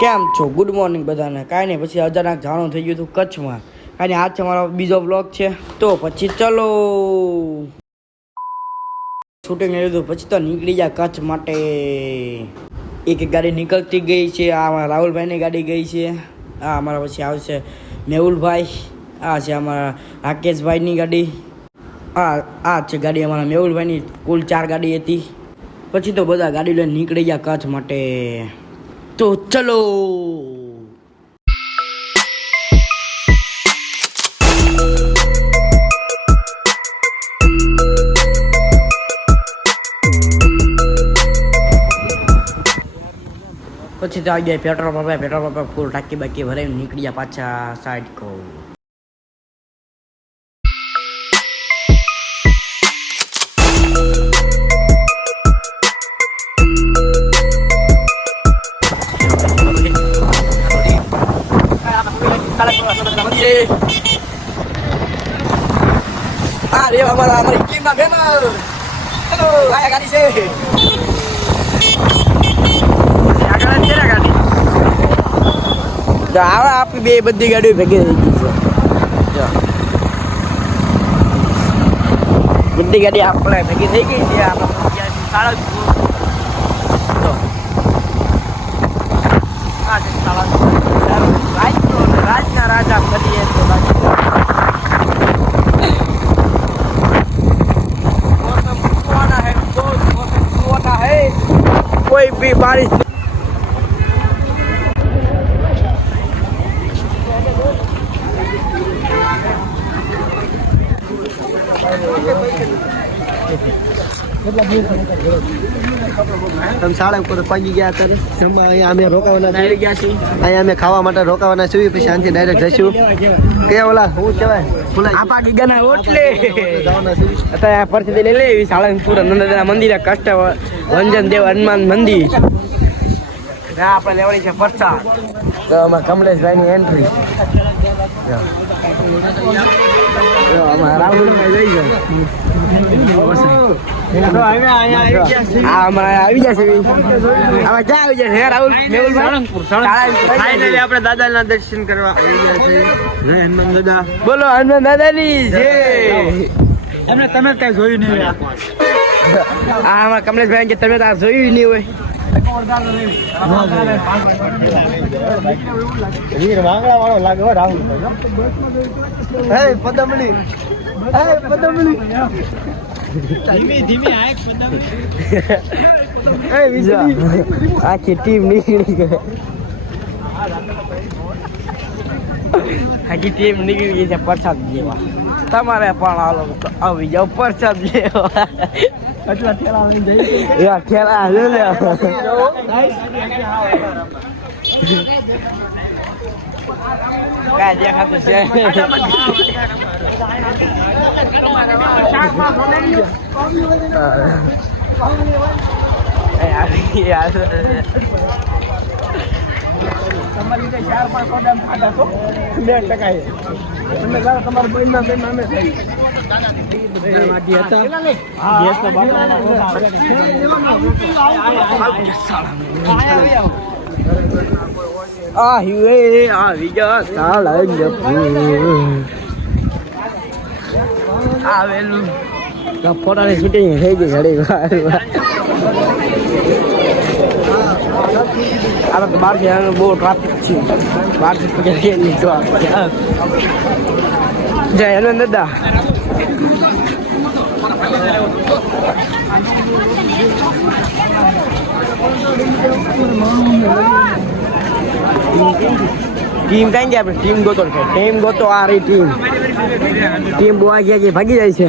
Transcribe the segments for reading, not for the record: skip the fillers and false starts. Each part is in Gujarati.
કેમ છો? ગુડ મોર્નિંગ બધાને. કાંઈ નહીં, પછી અચાનક જાણું થઈ ગયું હતું કચ્છમાં. કાંઈ નહીં, આજ છે મારો બીજો બ્લોગ છે. તો પછી ચલો શૂટિંગ લીધું પછી તો નીકળી ગયા કચ્છ માટે. એક ગાડી નીકળતી ગઈ છે. આ અમારા રાહુલભાઈની ગાડી ગઈ છે. આ અમારા પછી આવશે મેહુલભાઈ. આ છે અમારા રાકેશભાઈની ગાડી. આ છે ગાડી અમારા મેહુલભાઈની. કુલ 4 ગાડી હતી. પછી તો બધા ગાડી લઈને નીકળી ગયા કચ્છ માટે. તો ચલો પછી તો આવી ગયા પેટ્રોલ પંપ ફૂલ ટાંકી બાકી ભરાઈને નીકળી ગયા પાછા સાઈડ કો. અરે અમારી ટીમના બેનર. હેલો આ ગાડી છે. આપણી બે બધી ગાડીઓ ભેગી થઈ ગઈ છે. બધી ગાડી આપણે ભેગી થઈ ગઈ છે. રાજના રાજા ફરીએ તો कोई भी बारिश તમે શાળા ઉપર પગી ગયા અત્યારે અહીંયા અમે રોકાવાના છીએ. અહીંયા અમે ખાવા માટે રોકાવાના છીએ. પછી શાંતિ ડાયરેક્ટ જઈશું કે ઓલા શું કહેવાય આપા ગીગાના ઓટલે અત્યારે પરથી લઈ લેવી સાળંગપુર નંદના મંદિરે કષ્ટ વંજન દેવ હનુમાન મંદિર. આપણે લેવાની છે પ્રસાદ. તો અમારા કમલેશભાઈની એન્ટ્રી. રાહુલભાઈ લઈ જાઓ. આવી જશે. આમાં ક્યાં આવી જશે રાહુલ? ફાઇનલી આપણે દાદાના દર્શન કરવા આવી ગયા છે. હનુમાન દાદા બોલો હનુમાન દાદાની જય. એમને તમે કઈ જોયું નહીં. આ અમારા કમલેશભાઈ કે તમે તો જોયું નહીં હોય. વીર વાંગડા વાળો લાગે હો રાહુલભાઈ. હે પદમણી, હે પદમણી. ધીમે ધીમે આ પદમણી. હે વિજય આખી ટીમ નીકળી ગઈ. આખી ટીમ નીકળી ગઈ છે પ્રસાદ લેવા. તમારે પણ આવો આવી જાવ પ્રસાદ લેવા. કેટલા ઠેલા આવી જઈ ઠેલા લે કાય દેખાતું છે. તમારી રીતે 4-5 પદામ ખાધા તો 2% તમે તમારા બહેનના બેન અમે થઈ આવેલું ફોટાની શૂટિંગ થઈ ગઈ ઘડી વાર. આ તો બહાર બહુ ટ્રાફિક છે. બહારથી જય હનુમાન દાદા. ટીમ કઈ ગયા? આપણે ટીમ ગોતો છે. ટીમ ગોતો. આ રહી ટીમ બોવા ગયા કે ભાગી જાય છે.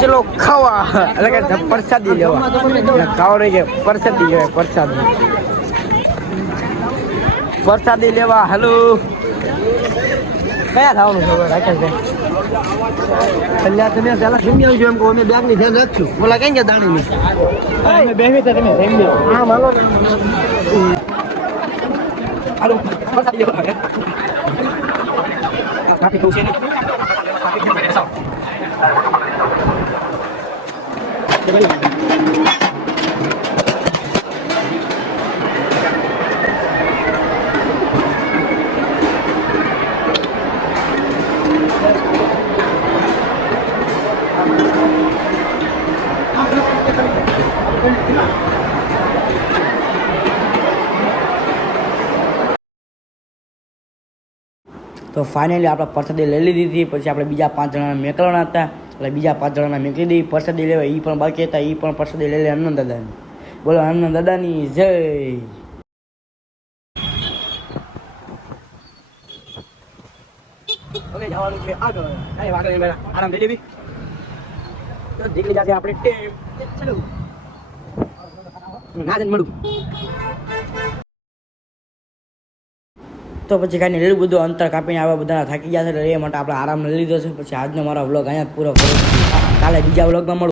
ચલો ખાવા એટલે કે પ્રસાદી લેવા. ખાવા નહીં કે પ્રસાદી લેવાય. પ્રસાદી લેવા. હેલો કયા થવાનું છે રાકેશભાઈ? કલ્યા તમે પેલા જમી આવજો એમ કહો. અમે બેગ ની ધ્યાન રાખશું. બોલા કઈ ગયા દાણી ની બેહી તો તમે જમી હા માલો. હાલો પ્રસાદી લેવા. Happy to see you. Happy to see you. તો ફાઇનલી આપણે પ્રસાદી લઈ લીધી હતી. પછી આપણે બીજા 5 જણાને મેકલવાના હતા, એટલે બીજા 5 જણાને મેકલી દઈ. પ્રસાદી લેવા એ પણ બાકી હતા, એ પણ પ્રસાદી લઈ લે હનુમાન દાદાની. બોલો હનુમાન દાદાની જય. ઓકે, જવાનું છે આગળ. આરામ થઈ લેવી તો નીકળી જશે આપણે ટેમ. ચલો ના જઈને મળું. તો પછી કાંઈ એટલું બધું અંતર કાપીને આવા બધા થાકી ગયા છે, એટલે એ માટે આપણે આરામ લઈ લીધો છે. પછી આજનો મારો વ્લોગ અહીંયા જ પૂરો કર્યો. કાલે બીજા વ્લોગમાં મળું.